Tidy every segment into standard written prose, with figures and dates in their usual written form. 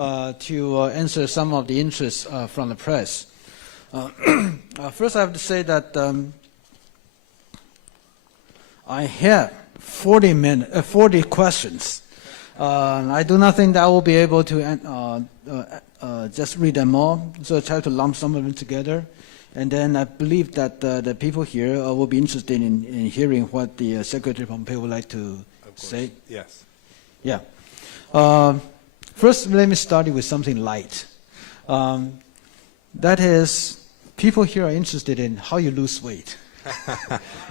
to answer some of the interests from the press. First, I have to say that I have 40 questions. I do not think that I will be able to just read them all, so I try to lump some of them together. And then I believe that the people here will be interested in hearing what the Secretary Pompeo would like to say. Yes. Yeah. First, let me start with something light. That is, people here are interested in how you lose weight,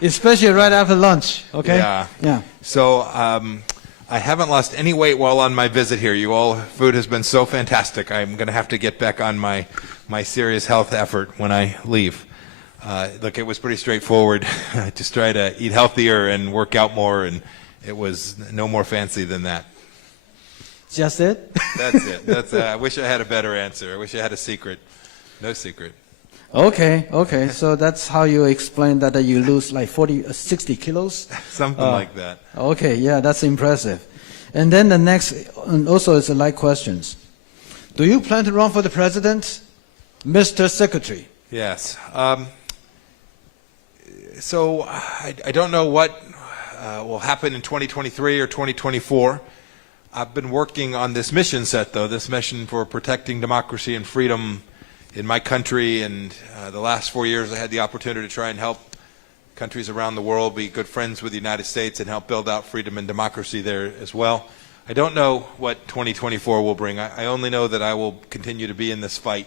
especially right after lunch. Okay. Yeah. So I haven't lost any weight while on my visit here. Food has been so fantastic. I'm going to have to get back on my serious health effort when I leave. Look, it was pretty straightforward. Just try to eat healthier and work out more, and it was no more fancy than that. Just it? That's it. I wish I had a better answer. I wish I had a secret. No secret. Okay. So that's how you explain that you lose like 60 kilos? Something like that. Okay, yeah, that's impressive. And then the next, and also it's a light questions. Do you plan to run for the president, Mr. Secretary? Yes. So I don't know what will happen in 2023 or 2024. I've been working on this mission set, though, this mission for protecting democracy and freedom in my country, and the last 4 years I had the opportunity to try and help countries around the world be good friends with the United States and help build out freedom and democracy there as well. I don't know what 2024 will bring. I only know that I will continue to be in this fight.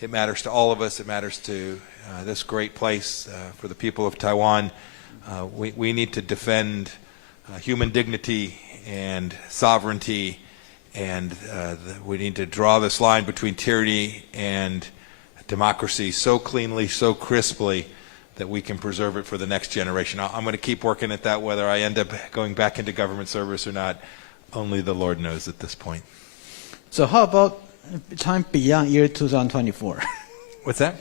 It matters to all of us. It matters to this great place, for the people of Taiwan. We need to defend human dignity and sovereignty, and we need to draw this line between tyranny and democracy so cleanly, so crisply, that we can preserve it for the next generation. I'm going to keep working at that, whether I end up going back into government service or not. Only the Lord knows at this point. So how about time beyond year 2024? What's that?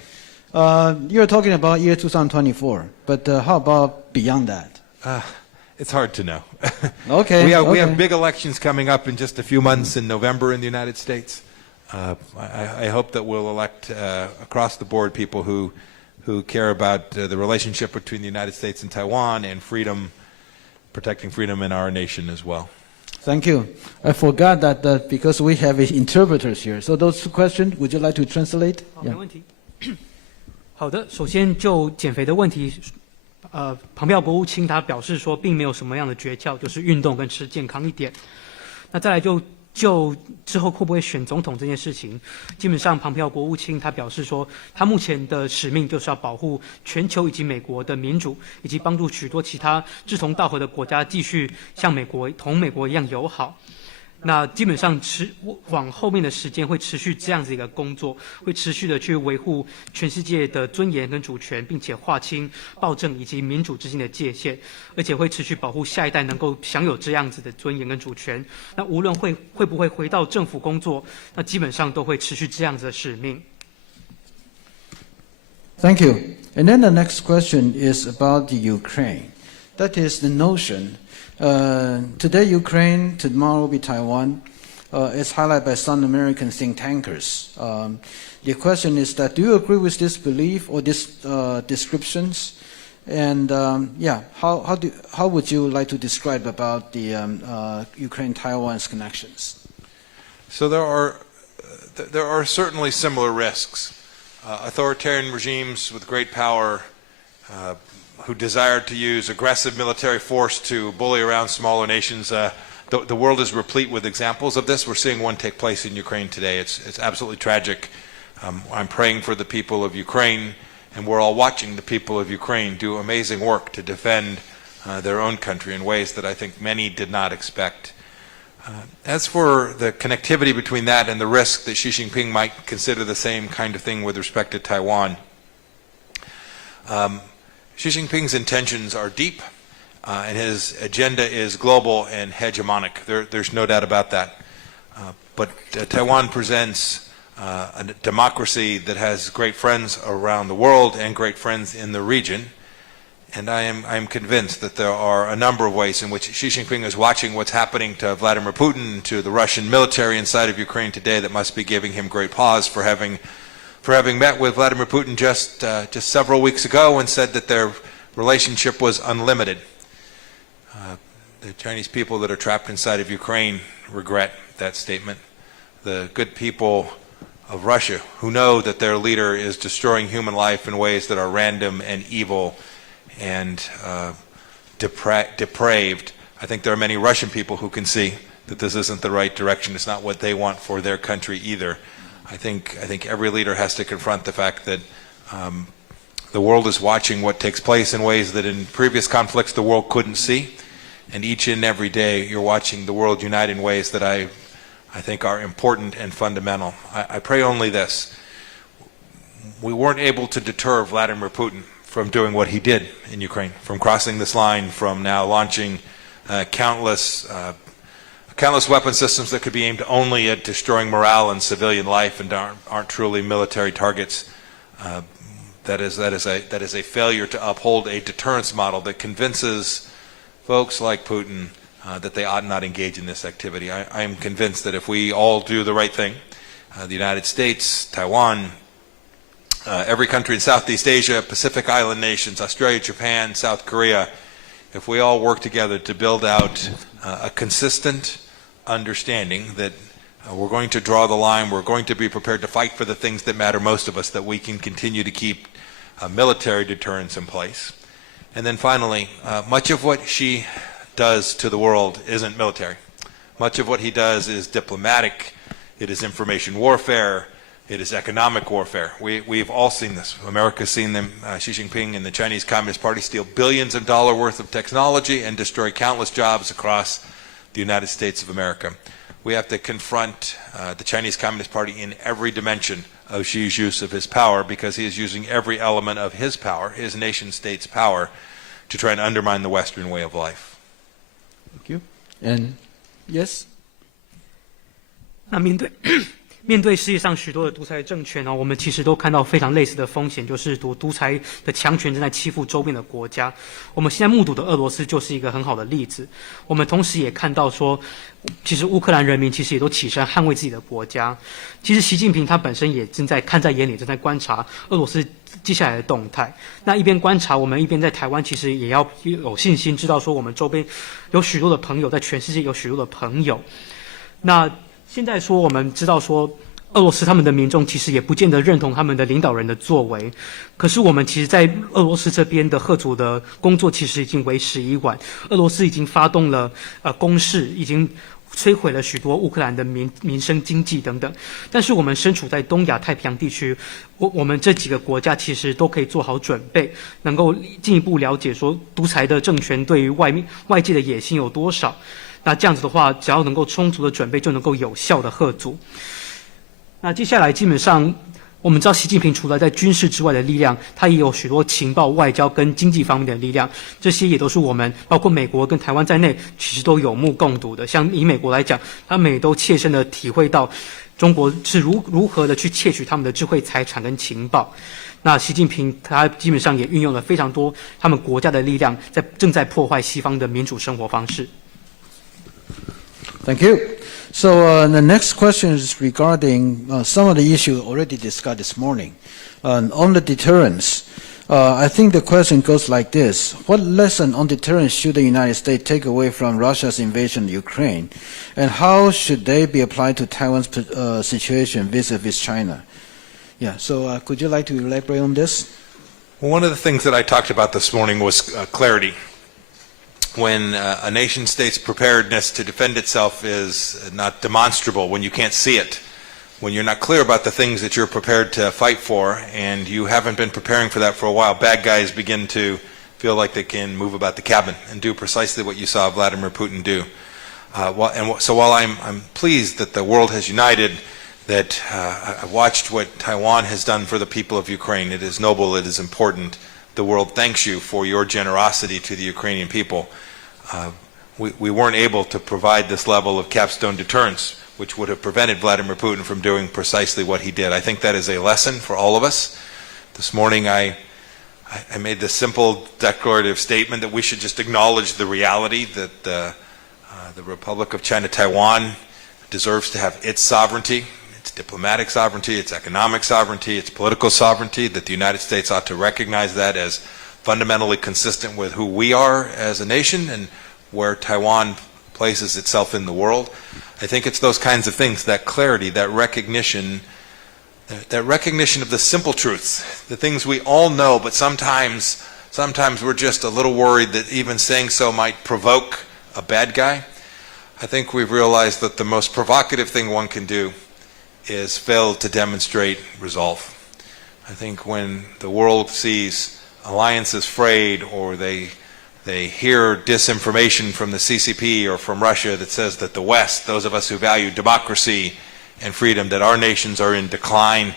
You're talking about year 2024, but how about beyond that? It's hard to know. Okay. We have big elections coming up in just a few months in November in the United States. I hope that we'll elect across the board people who care about the relationship between the United States and Taiwan and freedom, protecting freedom in our nation as well. Thank you. I forgot that because we have interpreters here. So those two questions, would you like to translate? 好，没问题。好的，首先就减肥的问题，蓬佩奥国务卿他表示说，并没有什么样的诀窍，就是运动跟吃健康一点。那再来就之后会不会选总统这件事情，基本上蓬佩奥国务卿他表示说，他目前的使命就是要保护全球以及美国的民主，以及帮助许多其他志同道合的国家继续像同美国一样友好。那基本上往后面的时间会持续这样子一个工作，会持续的去维护全世界的尊严跟主权，并且划清暴政以及民主之间的界限，而且会持续保护下一代能够享有这样子的尊严跟主权。那无论会不会回到政府工作，那基本上都会持续这样子的使命。Thank you. And then the next question is about the Ukraine. That is the notion. Today Ukraine, tomorrow will be Taiwan. It's highlighted by some American think tankers. The question is that, do you agree with this belief or these descriptions? And how would you like to describe about the Ukraine-Taiwan's connections? So there are certainly similar risks. Authoritarian regimes with great power who desire to use aggressive military force to bully around smaller nations. The world is replete with examples of this. We're seeing one take place in Ukraine today. It's absolutely tragic. I'm praying for the people of Ukraine, and we're all watching the people of Ukraine do amazing work to defend their own country in ways that I think many did not expect. As for the connectivity between that and the risk that Xi Jinping might consider the same kind of thing with respect to Taiwan, Xi Jinping's intentions are deep, and his agenda is global and hegemonic. There's no doubt about that. But Taiwan presents a democracy that has great friends around the world and great friends in the region. And I am convinced that there are a number of ways in which Xi Jinping is watching what's happening to Vladimir Putin, to the Russian military inside of Ukraine today, that must be giving him great pause for having met with Vladimir Putin just several weeks ago and said that their relationship was unlimited. The Chinese people that are trapped inside of Ukraine regret that statement. The good people of Russia, who know that their leader is destroying human life in ways that are random and evil and depraved. I think there are many Russian people who can see that this isn't the right direction. It's not what they want for their country either. I think every leader has to confront the fact that the world is watching what takes place in ways that in previous conflicts the world couldn't see. And each and every day you're watching the world unite in ways that I think are important and fundamental. I pray only this. We weren't able to deter Vladimir Putin from doing what he did in Ukraine, from crossing this line, from now launching countless weapon systems that could be aimed only at destroying morale and civilian life and aren't truly military targets. That is a failure to uphold a deterrence model that convinces folks like Putin that they ought not engage in this activity. I am convinced that if we all do the right thing, the United States, Taiwan, every country in Southeast Asia, Pacific Island nations, Australia, Japan, South Korea, if we all work together to build out a consistent understanding that we're going to draw the line, we're going to be prepared to fight for the things that matter most of us, that we can continue to keep military deterrence in place. And then finally, much of what Xi does to the world isn't military. Much of what he does is diplomatic, it is information warfare, it is economic warfare. We've all seen this. America's seen them, Xi Jinping and the Chinese Communist Party steal billions of dollars worth of technology and destroy countless jobs across the United States of America. We have to confront the Chinese Communist Party in every dimension of Xi's use of his power, because he is using every element of his power, his nation state's power, to try and undermine the Western way of life. Thank you. And yes? 那面对世界上许多的独裁政权呢，我们其实都看到非常类似的风险，就是独裁的强权正在欺负周边的国家。我们现在目睹的俄罗斯就是一个很好的例子。我们同时也看到说，其实乌克兰人民其实也都起身捍卫自己的国家。其实习近平他本身也正在看在眼里，正在观察俄罗斯接下来的动态。那一边观察，我们一边在台湾其实也要有信心，知道说我们周边有许多的朋友，在全世界有许多的朋友。那现在说，我们知道说，俄罗斯他们的民众其实也不见得认同他们的领导人的作为。可是我们其实在俄罗斯这边的嚇阻的工作其实已经为时已晚。俄罗斯已经发动了攻势，已经摧毁了许多乌克兰的民生、经济等等。但是我们身处在东亚太平洋地区，我们这几个国家其实都可以做好准备，能够进一步了解说独裁的政权对于外界的野心有多少。那这样子的话，只要能够充足的准备，就能够有效的嚇阻。那接下来基本上，我们知道习近平除了在军事之外的力量，他也有许多情报、外交跟经济方面的力量，这些也都是我们包括美国跟台湾在内，其实都有目共睹的。像以美国来讲，他们也都切身的体会到中国是如何的去窃取他们的智慧财产跟情报。那习近平他基本上也运用了非常多他们国家的力量，正在破坏西方的民主生活方式。Thank you. So the next question is regarding some of the issues already discussed this morning. On the deterrence, I think the question goes like this. What lesson on deterrence should the United States take away from Russia's invasion of Ukraine? And how should they be applied to Taiwan's situation vis-a-vis China? Yeah, so could you like to elaborate on this? Well, one of the things that I talked about this morning was clarity. When a nation state's preparedness to defend itself is not demonstrable, when you can't see it, when you're not clear about the things that you're prepared to fight for, and you haven't been preparing for that for a while, bad guys begin to feel like they can move about the cabin and do precisely what you saw Vladimir Putin do. So while I'm pleased that the world has united, that I watched what Taiwan has done for the people of Ukraine, it is noble, it is important. The world thanks you for your generosity to the Ukrainian people. We weren't able to provide this level of capstone deterrence, which would have prevented Vladimir Putin from doing precisely what he did. I think that is a lesson for all of us. This morning I I made the simple declarative statement that we should just acknowledge the reality that the Republic of China Taiwan deserves to have its sovereignty, its diplomatic sovereignty, its economic sovereignty, its political sovereignty, that the United States ought to recognize that as fundamentally consistent with who we are as a nation and where Taiwan places itself in the world. I think it's those kinds of things, that clarity, that recognition of the simple truths, the things we all know, but sometimes we're just a little worried that even saying so might provoke a bad guy. I think we've realized that the most provocative thing one can do is fail to demonstrate resolve. I think when the world sees alliances frayed, or they hear disinformation from the CCP or from Russia that says that the West, those of us who value democracy and freedom, that our nations are in decline,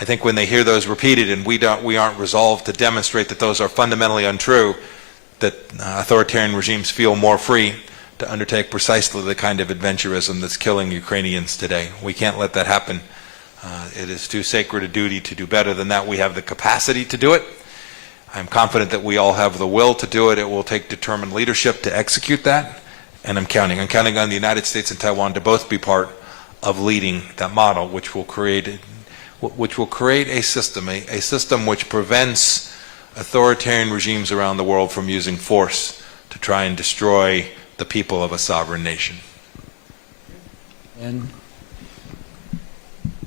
I think when they hear those repeated and we aren't resolved to demonstrate that those are fundamentally untrue, that authoritarian regimes feel more free to undertake precisely the kind of adventurism that's killing Ukrainians today. We can't let that happen. It is too sacred a duty to do better than that. We have the capacity to do it. I'm confident that we all have the will to do it. It will take determined leadership to execute that, and I'm counting on the United States and Taiwan to both be part of leading that model, which will create a system which prevents authoritarian regimes around the world from using force to try and destroy the people of a sovereign nation.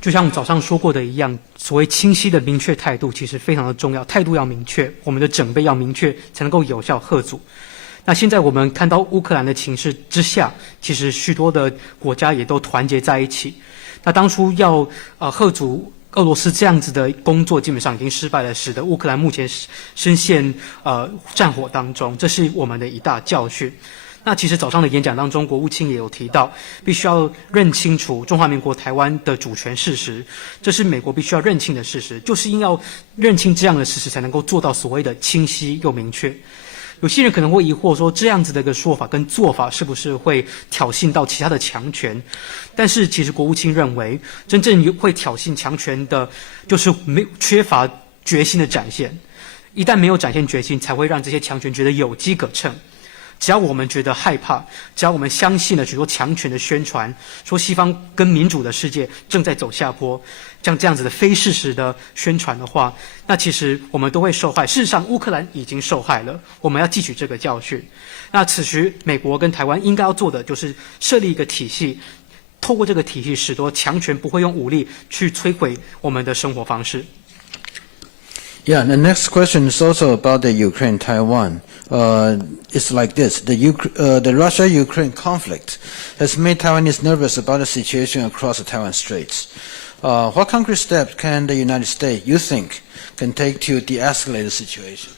就像早上说过的一样，所谓清晰的明确态度其实非常的重要，态度要明确，我们的准备要明确，才能够有效吓阻。那现在我们看到乌克兰的情势之下，其实许多的国家也都团结在一起。那当初要吓阻俄罗斯这样子的工作基本上已经失败了，使得乌克兰目前深陷战火当中，这是我们的一大教训。那其实早上的演讲当中，国务卿也有提到，必须要认清楚中华民国台湾的主权事实，这是美国必须要认清的事实，就是因要认清这样的事实，才能够做到所谓的清晰又明确。有些人可能会疑惑说，这样子的一个说法跟做法是不是会挑衅到其他的强权？但是其实国务卿认为，真正会挑衅强权的，就是缺乏决心的展现。一旦没有展现决心，才会让这些强权觉得有机可乘。只要我们觉得害怕，只要我们相信了许多强权的宣传，说西方跟民主的世界正在走下坡，像这样子的非事实的宣传的话，那其实我们都会受害。事实上，乌克兰已经受害了，我们要汲取这个教训。那此时，美国跟台湾应该要做的就是设立一个体系，透过这个体系，使得强权不会用武力去摧毁我们的生活方式。Yeah, the next question is also about the Ukraine-Taiwan. It's like this. The Russia-Ukraine conflict has made Taiwanese nervous about the situation across the Taiwan Straits. What concrete steps can the United States, you think, can take to de-escalate the situation?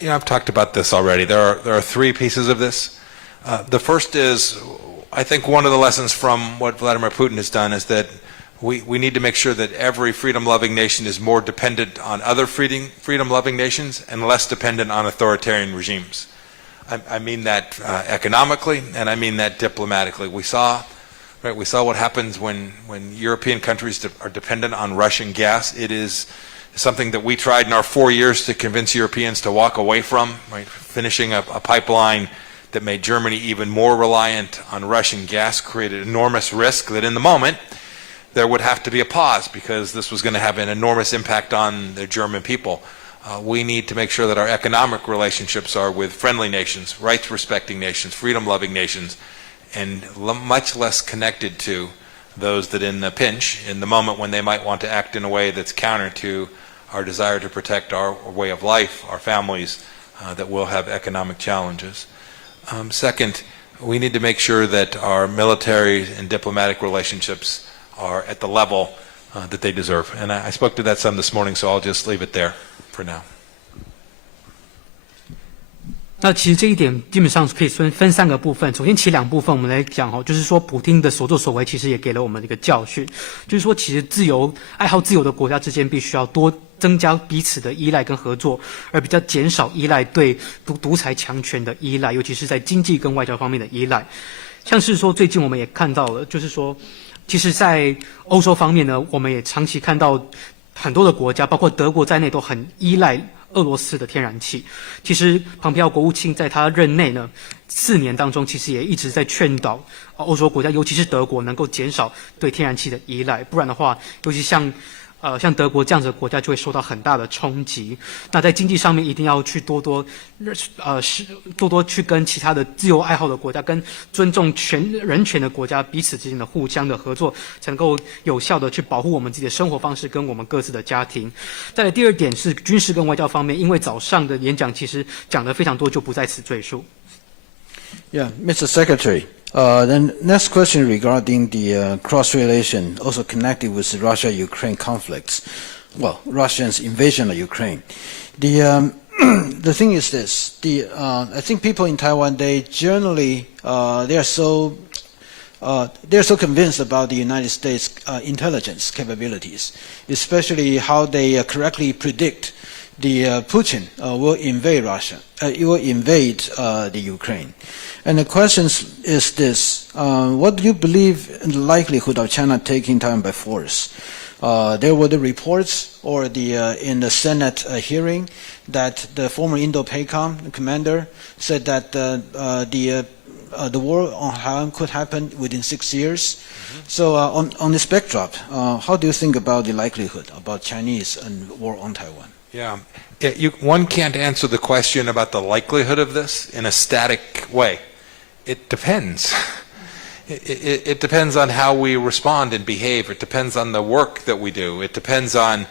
You know, I've talked about this already. There are three pieces of this. The first is, I think one of the lessons from what Vladimir Putin has done is that we need to make sure that every freedom-loving nation is more dependent on other freedom-loving nations and less dependent on authoritarian regimes. I mean that economically, and I mean that diplomatically. We saw what happens when European countries are dependent on Russian gas. It is something that we tried in our 4 years to convince Europeans to walk away from, right? Finishing a pipeline that made Germany even more reliant on Russian gas created enormous risk that in the moment there would have to be a pause because this was going to have an enormous impact on the German people. We need to make sure that our economic relationships are with friendly nations, rights-respecting nations, freedom-loving nations, and much less connected to those that in the pinch, in the moment when they might want to act in a way that's counter to our desire to protect our way of life, our families, that will have economic challenges. Second, we need to make sure that our military and diplomatic relationships are at the level that they deserve. And I spoke to that some this morning, so I'll just leave it there for now. 那其实这一点基本上可以分三个部分。首先，其两部分我们来讲就是说，普丁的所作所为其实也给了我们一个教训，就是说，其实爱好自由的国家之间必须要多增加彼此的依赖跟合作，而比较减少依赖对独裁强权的依赖，尤其是在经济跟外交方面的依赖。像是说，最近我们也看到了，就是说，其实在欧洲方面呢，我们也长期看到很多的国家，包括德国在内，都很依赖俄罗斯的天然气。其实蓬佩奥国务卿在他任内呢4年当中，其实也一直在劝导欧洲国家，尤其是德国，能够减少对天然气的依赖，不然的话，尤其像德国这样子的国家就会受到很大的冲击。那在经济上面一定要去多多去跟其他的自由爱好的国家，跟尊重人权的国家彼此之间的互相的合作，才能够有效的去保护我们自己的生活方式跟我们各自的家庭。再来第二点是军事跟外交方面，因为早上的演讲其实讲得非常多，就不在此赘述。Yeah, Mr. Secretary. Then next question regarding the cross-relation, also connected with the Russia-Ukraine conflicts. Well, Russia's invasion of Ukraine. The thing is this: I think people in Taiwan, they generally they are so convinced about the United States intelligence capabilities, especially how they correctly predict the Putin will invade Russia. It will invade the Ukraine. And the question is this: what do you believe in the likelihood of China taking Taiwan by force? There were the reports, or in the Senate hearing, that the former Indo-PACOM commander said that the war on Taiwan could happen within 6 years. Mm-hmm. So on this backdrop, how do you think about the likelihood about Chinese and war on Taiwan? Yeah, one can't answer the question about the likelihood of this in a static way. It depends. It depends on how we respond and behave. It depends on the work that we do. It depends on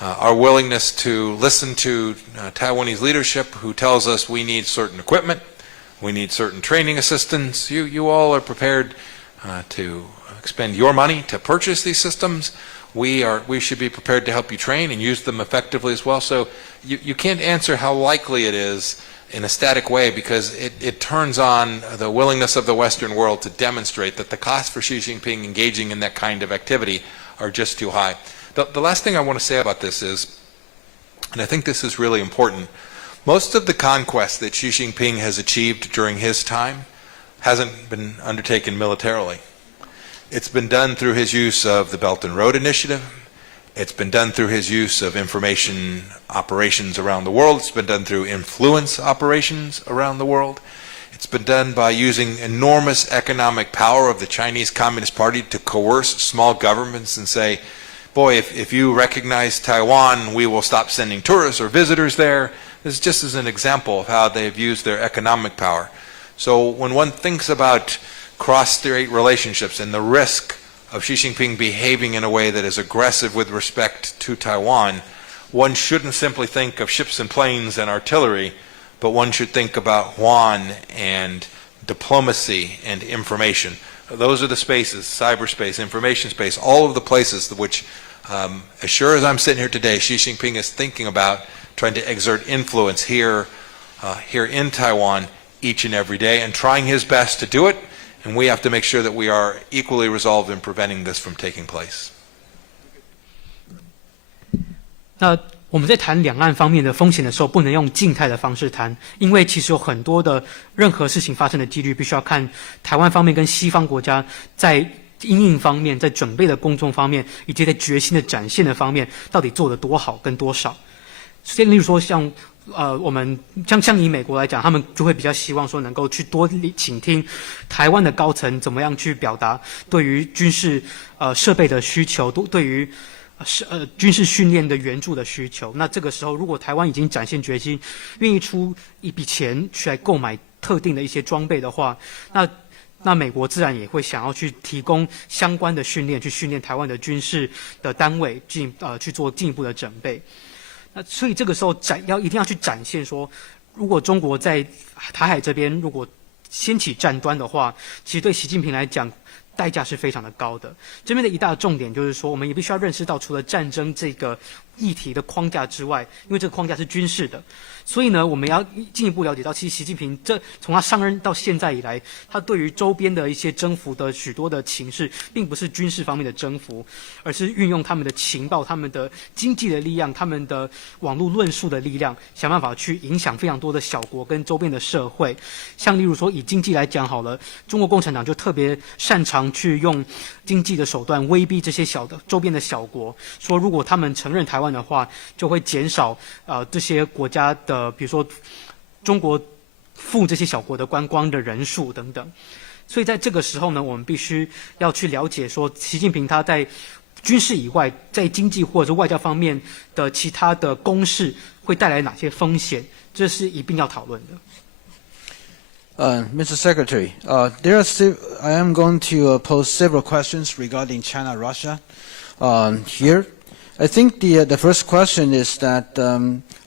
our willingness to listen to Taiwanese leadership who tells us we need certain equipment, we need certain training assistance. You all are prepared to expend your money to purchase these systems. We should be prepared to help you train and use them effectively as well. So you can't answer how likely it is in a static way, because it turns on the willingness of the Western world to demonstrate that the costs for Xi Jinping engaging in that kind of activity are just too high. The last thing I want to say about this is, and I think this is really important, most of the conquest that Xi Jinping has achieved during his time hasn't been undertaken militarily. It's been done through his use of the Belt and Road Initiative. It's been done through his use of information operations around the world. It's been done through influence operations around the world. It's been done by using enormous economic power of the Chinese Communist Party to coerce small governments and say, boy, if you recognize Taiwan, we will stop sending tourists or visitors there. This is just as an example of how they've used their economic power. So when one thinks about cross-strait relationships and the risk of Xi Jinping behaving in a way that is aggressive with respect to Taiwan, one shouldn't simply think of ships and planes and artillery, but one should think about yuan and diplomacy and information. Those are the spaces: cyberspace, information space, all of the places which, as sure as I'm sitting here today, Xi Jinping is thinking about trying to exert influence here in Taiwan each and every day, and trying his best to do it. And we have to make sure that we are equally resolved in preventing this from taking place. 那我们在谈两岸方面的风险的时候，不能用静态的方式谈，因为其实有很多的任何事情发生的几率，必须要看台湾方面跟西方国家在因应方面、在准备的工作方面，以及在决心的展现的方面，到底做得多好跟多少。例如说像我们像以美国来讲，他们就会比较希望说能够去多倾听台湾的高层怎么样去表达对于军事设备的需求，对于军事训练的援助的需求。那这个时候，如果台湾已经展现决心，愿意出一笔钱去来购买特定的一些装备的话，那美国自然也会想要去提供相关的训练，去训练台湾的军事的单位，去做进一步的准备。那所以这个时候一定要去展现说，如果中国在台海这边如果掀起战端的话，其实对习近平来讲代价是非常的高的。这边的一大重点就是说，我们也必须要认识到，除了战争这个议题的框架之外，因为这个框架是军事的，所以呢，我们要进一步了解到，其实习近平从他上任到现在以来，他对于周边的一些征服的许多的情势，并不是军事方面的征服，而是运用他们的情报、他们的经济的力量、他们的网络论述的力量，想办法去影响非常多的小国跟周边的社会。像例如说，以经济来讲好了，中国共产党就特别擅长去用经济的手段威逼这些周边的小国，说如果他们承认台湾湾的话，就会减少这些国家的，比如说中国赴这些小国的观光的人数等等。所以在这个时候呢，我们必须要去了解说，习近平他在军事以外，在经济或者是外交方面的其他的攻势会带来哪些风险，这是一并要讨论的。Mr. Secretary, I am going to pose several questions regarding China-Russia here. I think the first question is that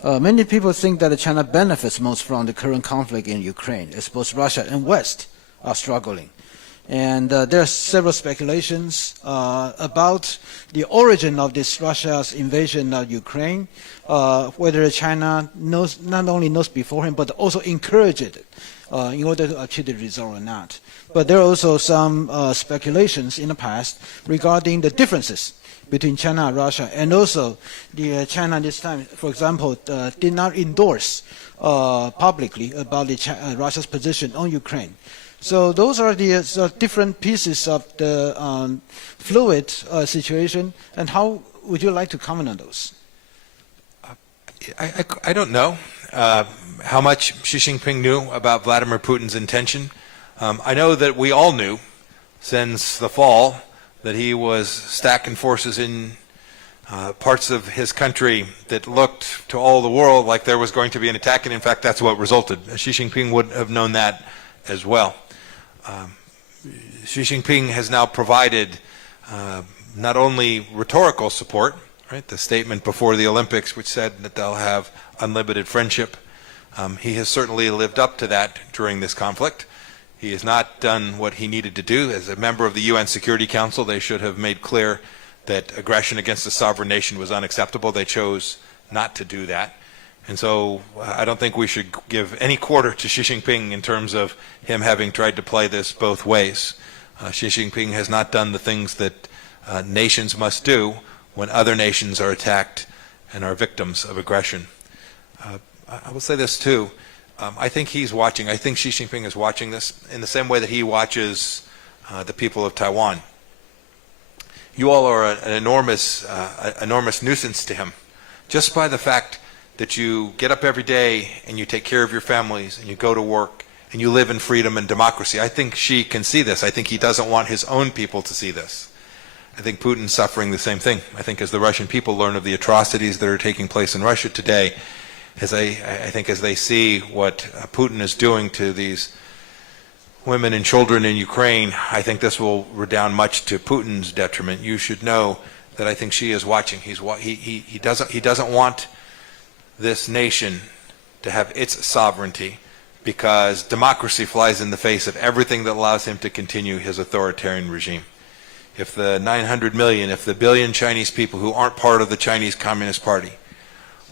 many people think that China benefits most from the current conflict in Ukraine, as both Russia and West are struggling. And there are several speculations about the origin of this Russia's invasion of Ukraine, whether China not only knows beforehand, but also encouraged it in order to achieve the result or not. But there are also some speculations in the past regarding the differences between China and Russia, and also the China this time, for example, did not endorse publicly about Russia's position on Ukraine. So those are the different pieces of the fluid situation, and how would you like to comment on those? I don't know how much Xi Jinping knew about Vladimir Putin's intention. I know that we all knew since the fall that he was stacking forces in parts of his country that looked to all the world like there was going to be an attack, and in fact that's what resulted. Xi Jinping would have known that as well. Xi Jinping has now provided not only rhetorical support, right, the statement before the Olympics which said that they'll have unlimited friendship. He has certainly lived up to that during this conflict. He has not done what he needed to do. As a member of the UN Security Council, they should have made clear that aggression against a sovereign nation was unacceptable. They chose not to do that. And so I don't think we should give any quarter to Xi Jinping in terms of him having tried to play this both ways. Xi Jinping has not done the things that nations must do when other nations are attacked and are victims of aggression. I will say this too. I think he's watching. I think Xi Jinping is watching this in the same way that he watches the people of Taiwan. You all are an enormous nuisance to him, just by the fact that you get up every day and you take care of your families and you go to work and you live in freedom and democracy. I think Xi can see this. I think he doesn't want his own people to see this. I think Putin's suffering the same thing. I think as the Russian people learn of the atrocities that are taking place in Russia today, I think as they see what Putin is doing to these women and children in Ukraine, I think this will redound much to Putin's detriment. You should know that I think Xi is watching. He doesn't want this nation to have its sovereignty because democracy flies in the face of everything that allows him to continue his authoritarian regime. If the 900 million, if the billion Chinese people who aren't part of the Chinese Communist Party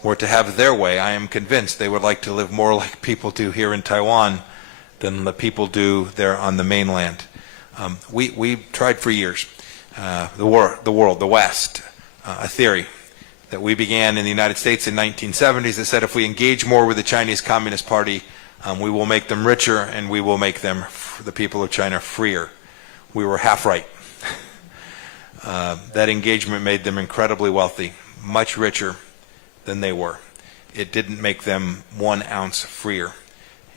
were to have their way, I am convinced they would like to live more like people do here in Taiwan than the people do there on the mainland. We tried for years, the world, the West, a theory that we began in the United States in 1970s that said if we engage more with the Chinese Communist Party, we will make them richer and we will make them, the people of China, freer. We were half right. That engagement made them incredibly wealthy, much richer than they were. It didn't make them 1 ounce freer.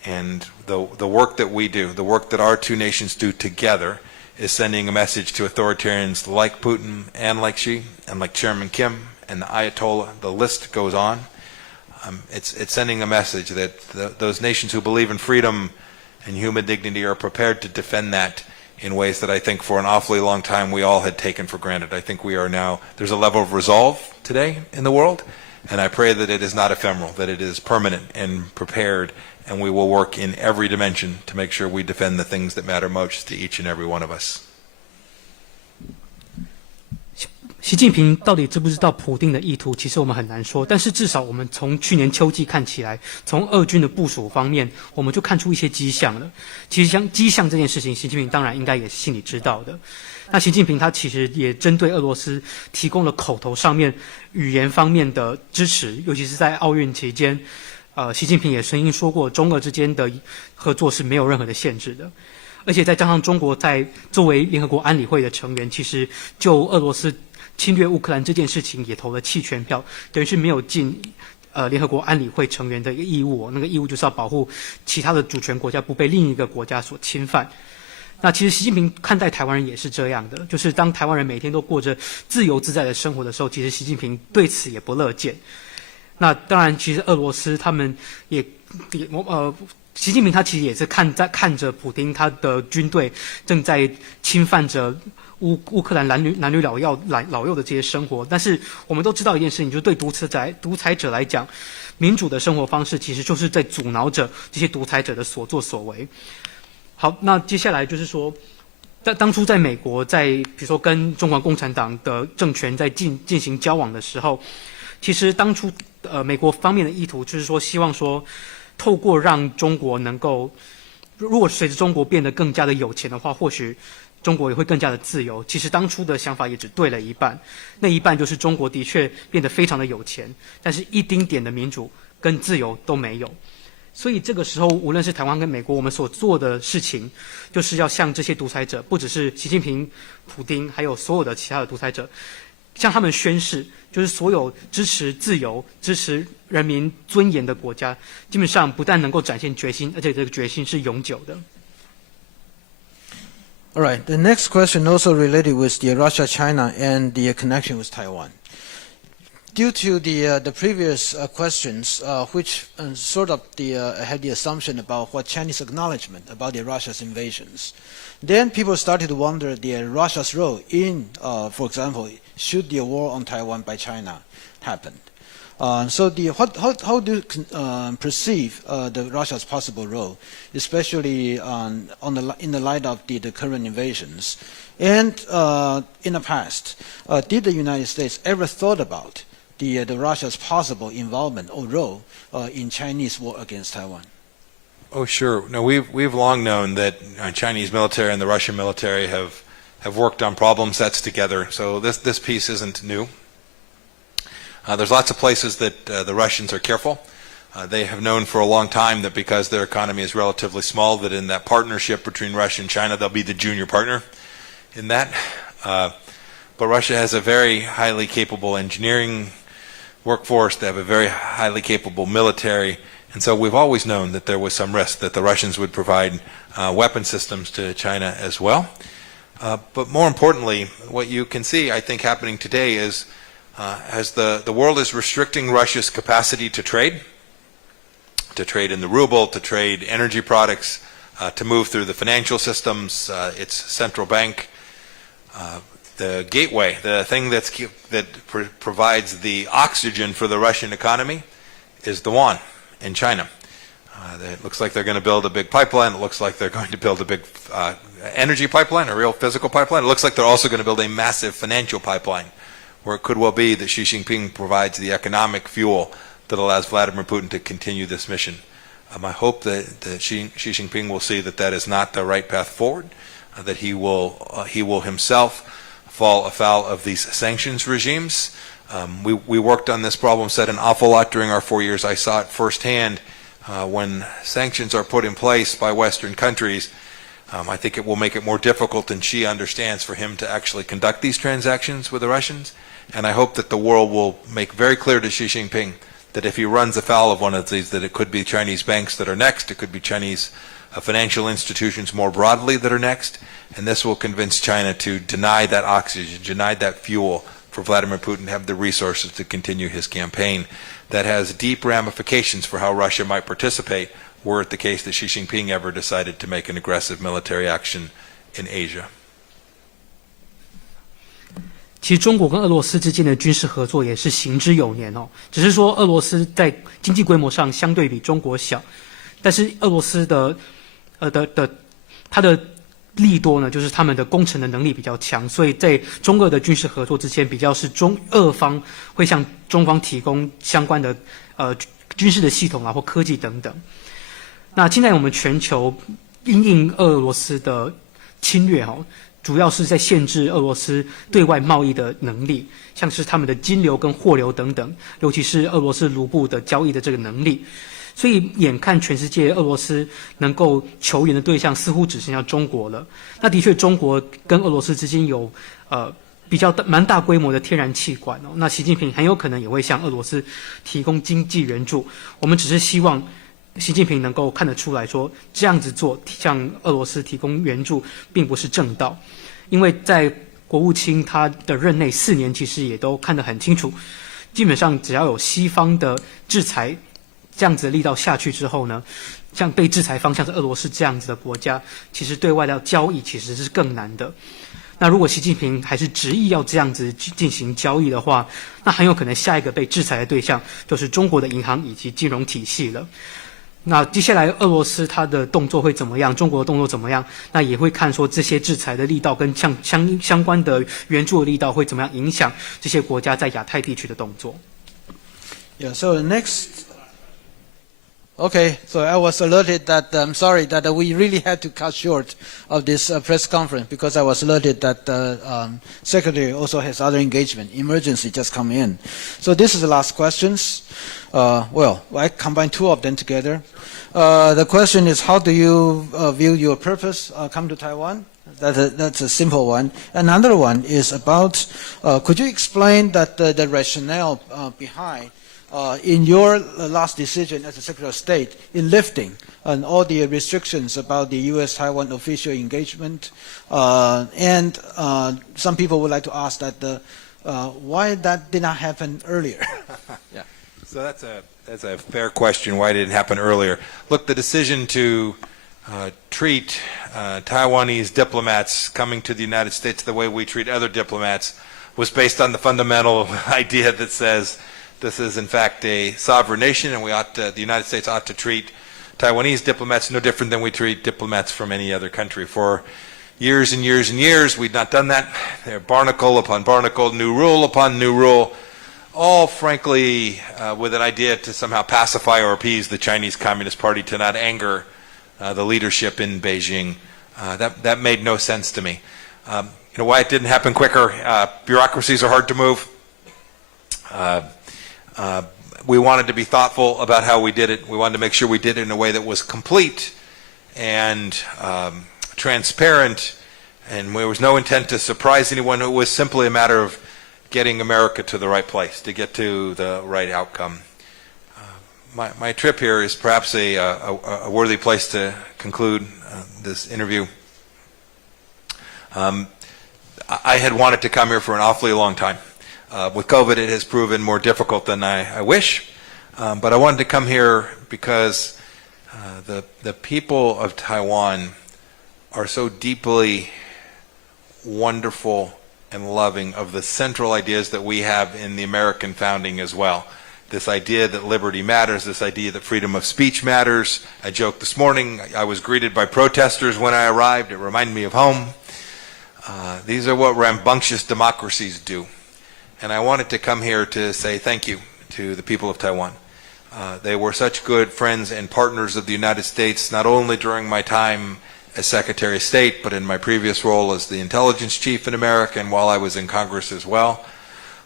And the work that we do, the work that our two nations do together, is sending a message to authoritarians like Putin and like Xi and like Chairman Kim and the Ayatollah. The list goes on. It's sending a message that those nations who believe in freedom and human dignity are prepared to defend that in ways that I think for an awfully long time we all had taken for granted. I think we are now, there's a level of resolve today in the world, and I pray that it is not ephemeral, that it is permanent and prepared, and we will work in every dimension to make sure we defend the things that matter most to each and every one of us. 习近平到底知不知道普丁的意图，其实我们很难说。但是至少我们从去年秋季看起来，从俄军的部署方面，我们就看出一些迹象了。其实像迹象这件事情，习近平当然应该也是心里知道的。那习近平他其实也针对俄罗斯提供了口头上面、语言方面的支持，尤其是在奥运期间，习近平也曾经说过，中俄之间的合作是没有任何的限制的。而且再加上中国在作为联合国安理会的成员，其实就俄罗斯侵略乌克兰这件事情也投了弃权票，等于是没有尽联合国安理会成员的一个义务那个义务就是要保护其他的主权国家不被另一个国家所侵犯。那其实习近平看待台湾人也是这样的，就是当台湾人每天都过着自由自在的生活的时候，其实习近平对此也不乐见。那当然，其实俄罗斯他们习近平他其实也是看着普丁他的军队正在侵犯着乌克兰男女老幼的这些生活，但是我们都知道一件事情，就是对独裁者来讲，民主的生活方式其实就是在阻挠着这些独裁者的所作所为。好，那接下来就是说，当初在美国比如说跟中国共产党的政权在进行交往的时候，其实当初美国方面的意图就是说，希望说透过让中国能够，如果随着中国变得更加的有钱的话，或许中国也会更加的自由。其实当初的想法也只对了一半，那一半就是中国的确变得非常的有钱，但是一丁点的民主跟自由都没有。所以这个时候，无论是台湾跟美国，我们所做的事情，就是要向这些独裁者，不只是习近平、普丁，还有所有的其他的独裁者，向他们宣示，就是所有支持自由、支持人民尊严的国家，基本上不但能够展现决心，而且这个决心是永久的。All right. The next question also related with the Russia, China, and the connection with Taiwan. Due to the previous questions, which sort of had the assumption about what Chinese acknowledgement about the Russia's invasions, then people started to wonder the Russia's role in, for example, should the war on Taiwan by China happen. So how do you perceive the Russia's possible role, especially in the light of the current invasions? And in the past, did the United States ever thought about the Russia's possible involvement or role in Chinese war against Taiwan? Oh, sure. No, we've long known that Chinese military and the Russian military have worked on problem sets together. So this piece isn't new. There's lots of places that the Russians are careful. They have known for a long time that because their economy is relatively small, that in that partnership between Russia and China, they'll be the junior partner in that. But Russia has a very highly capable engineering workforce. They have a very highly capable military. And so we've always known that there was some risk that the Russians would provide weapon systems to China as well. But more importantly, what you can see, I think, happening today is as the world is restricting Russia's capacity to trade in the ruble, to trade energy products, to move through the financial systems, its central bank, the gateway, the thing that provides the oxygen for the Russian economy is the yuan in China. It looks like they're going to build a big pipeline. It looks like they're going to build a big energy pipeline, a real physical pipeline. It looks like they're also going to build a massive financial pipeline, where it could well be that Xi Jinping provides the economic fuel that allows Vladimir Putin to continue this mission. I hope that Xi Jinping will see that that is not the right path forward, that he will himself fall afoul of these sanctions regimes. We worked on this problem set an awful lot during our 4 years. I saw it firsthand when sanctions are put in place by Western countries. I think it will make it more difficult than Xi understands for him to actually conduct these transactions with the Russians. And I hope that the world will make very clear to Xi Jinping that if he runs afoul of one of these, that it could be Chinese banks that are next, it could be Chinese financial institutions more broadly that are next, and this will convince China to deny that oxygen, deny that fuel for Vladimir Putin to have the resources to continue his campaign. That has deep ramifications for how Russia might participate were it the case that Xi Jinping ever decided to make an aggressive military action in Asia. 其实中国跟俄罗斯之间的军事合作也是行之有年哦，只是说俄罗斯在经济规模上相对比中国小，但是俄罗斯它的利多呢，就是他们的工程的能力比较强，所以在中俄的军事合作之间，比较是俄方会向中方提供相关的军事的系统啊或科技等等。那现在我们全球因应俄罗斯的侵略主要是在限制俄罗斯对外贸易的能力，像是他们的金流跟货流等等，尤其是俄罗斯卢布的交易的这个能力。所以眼看全世界俄罗斯能够求援的对象似乎只剩下中国了。那的确中国跟俄罗斯之间有比较蛮大规模的天然气管哦，那习近平很有可能也会向俄罗斯提供经济援助。我们只是希望习近平能够看得出来说，这样子做向俄罗斯提供援助并不是正道，因为在国务卿他的任内4年，其实也都看得很清楚，基本上只要有西方的制裁这样子的力道下去之后呢，像被制裁方向是俄罗斯这样子的国家，其实对外的交易其实是更难的。那如果习近平还是执意要这样子进行交易的话，那很有可能下一个被制裁的对象就是中国的银行以及金融体系了。那接下来俄罗斯它的动作会怎么样？中国的动作怎么样？那也会看说这些制裁的力道跟相关的援助的力道会怎么样影响这些国家在亚太地区的动作。Yeah. So next. Okay, so I was alerted that I'm sorry that we really had to cut short of this press conference because I was alerted that the secretary also has other engagement, emergency just come in. So this is the last questions. Well, I combine two of them together. The question is, how do you view your purpose come to Taiwan? That's a simple one. Another one is about, could you explain that the rationale behind in your last decision as a Secretary of State in lifting and all the restrictions about the U.S.-Taiwan official engagement, and some people would like to ask that why that did not happen earlier? Yeah. So that's a fair question. Why did it happen earlier? Look, the decision to treat Taiwanese diplomats coming to the United States the way we treat other diplomats was based on the fundamental idea that says this is, in fact, a sovereign nation, and the United States ought to treat Taiwanese diplomats no different than we treat diplomats from any other country. For years and years and years, we've not done that. They're barnacle upon barnacle, new rule upon new rule, all, frankly, with an idea to somehow pacify or appease the Chinese Communist Party to not anger the leadership in Beijing. That made no sense to me. Why it didn't happen quicker? Bureaucracies are hard to move. We wanted to be thoughtful about how we did it. We wanted to make sure we did it in a way that was complete and transparent, and there was no intent to surprise anyone. It was simply a matter of getting America to the right place, to get to the right outcome. My trip here is perhaps a worthy place to conclude this interview. I had wanted to come here for an awfully long time. With COVID, it has proven more difficult than I wish, but I wanted to come here because the people of Taiwan are so deeply wonderful and loving of the central ideas that we have in the American founding as well. This idea that liberty matters, this idea that freedom of speech matters. I joked this morning, I was greeted by protesters when I arrived. It reminded me of home. These are what rambunctious democracies do. And I wanted to come here to say thank you to the people of Taiwan. They were such good friends and partners of the United States, not only during my time as Secretary of State, but in my previous role as the intelligence chief in America and while I was in Congress as well.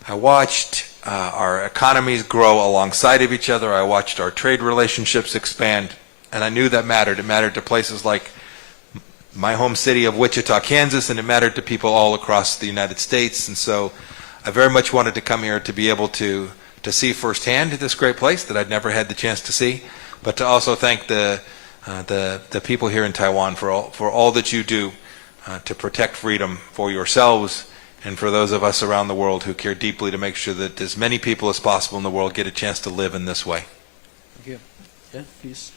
I watched our economies grow alongside of each other. I watched our trade relationships expand, and I knew that mattered. It mattered to places like my home city of Wichita, Kansas, and it mattered to people all across the United States. And so I very much wanted to come here to be able to see firsthand this great place that I'd never had the chance to see, but to also thank the people here in Taiwan for all that you do to protect freedom for yourselves and for those of us around the world who care deeply to make sure that as many people as possible in the world get a chance to live in this way. Thank you. Yeah, please.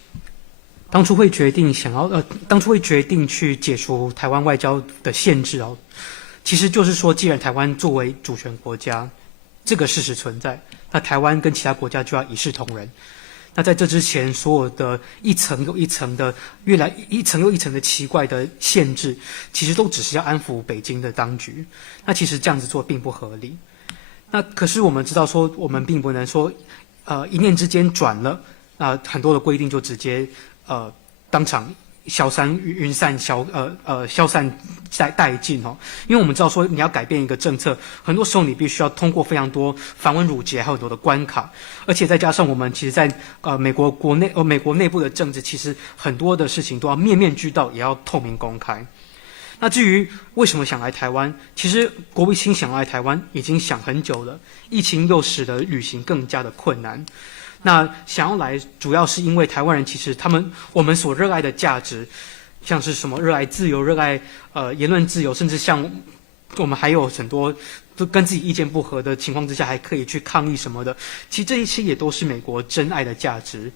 当初会决定去解除台湾外交的限制哦，其实就是说，既然台湾作为主权国家，这个事实存在，那台湾跟其他国家就要一视同仁。那在这之前，所有的一层又一层的一层又一层的奇怪的限制，其实都只是要安抚北京的当局。那其实这样子做并不合理。那可是我们知道说，我们并不能说，一念之间转了，很多的规定就直接当场消散云散消散殆尽哦，因为我们知道说你要改变一个政策，很多时候你必须要通过非常多繁文缛节，还有很多的关卡，而且再加上我们其实在美国内部的政治，其实很多的事情都要面面俱到，也要透明公开。那至于为什么想来台湾，其实国务卿想来台湾已经想很久了，疫情又使得旅行更加的困难。那想要来，主要是因为台湾人其实我们所热爱的价值，像是什么热爱自由、热爱言论自由，甚至像我们还有很多都跟自己意见不合的情况之下，还可以去抗议什么的。其实这一切也都是美国真爱的价值。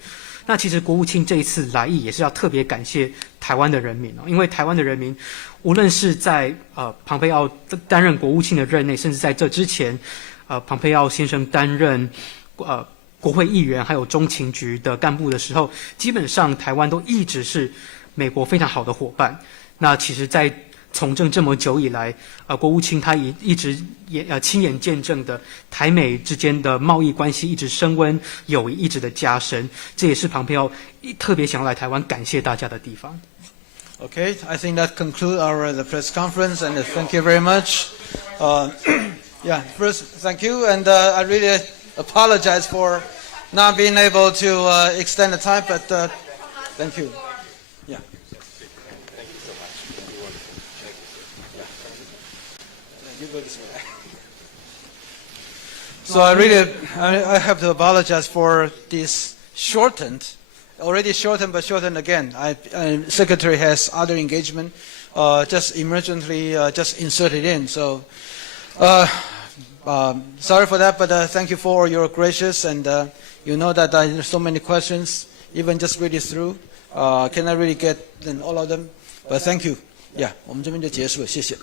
那其实国务卿这一次来意也是要特别感谢台湾的人民因为台湾的人民，无论是在蓬佩奥担任国务卿的任内，甚至在这之前，蓬佩奥先生担任国会议员还有中情局的干部的时候，基本上台湾都一直是美国非常好的伙伴。那其实，在从政这么久以来，国务卿他一直亲眼见证的台美之间的贸易关系一直升温，友谊一直的加深，这也是蓬佩奥特别想要来台湾感谢大家的地方。Okay, I think that concludes our the press conference, and thank you very much. Yeah, first, thank you, and I really apologize for not being able to extend the time, but thank you. Yeah. Thank you so much. You go this way. So I have to apologize for this already shortened, but shortened again. Secretary has other engagement, just emergently just inserted in. So sorry for that, but thank you for your gracious, and you know that there's so many questions, even just read it through. Cannot really get all of them, but thank you. Yeah, 我们这边就结束了，谢谢。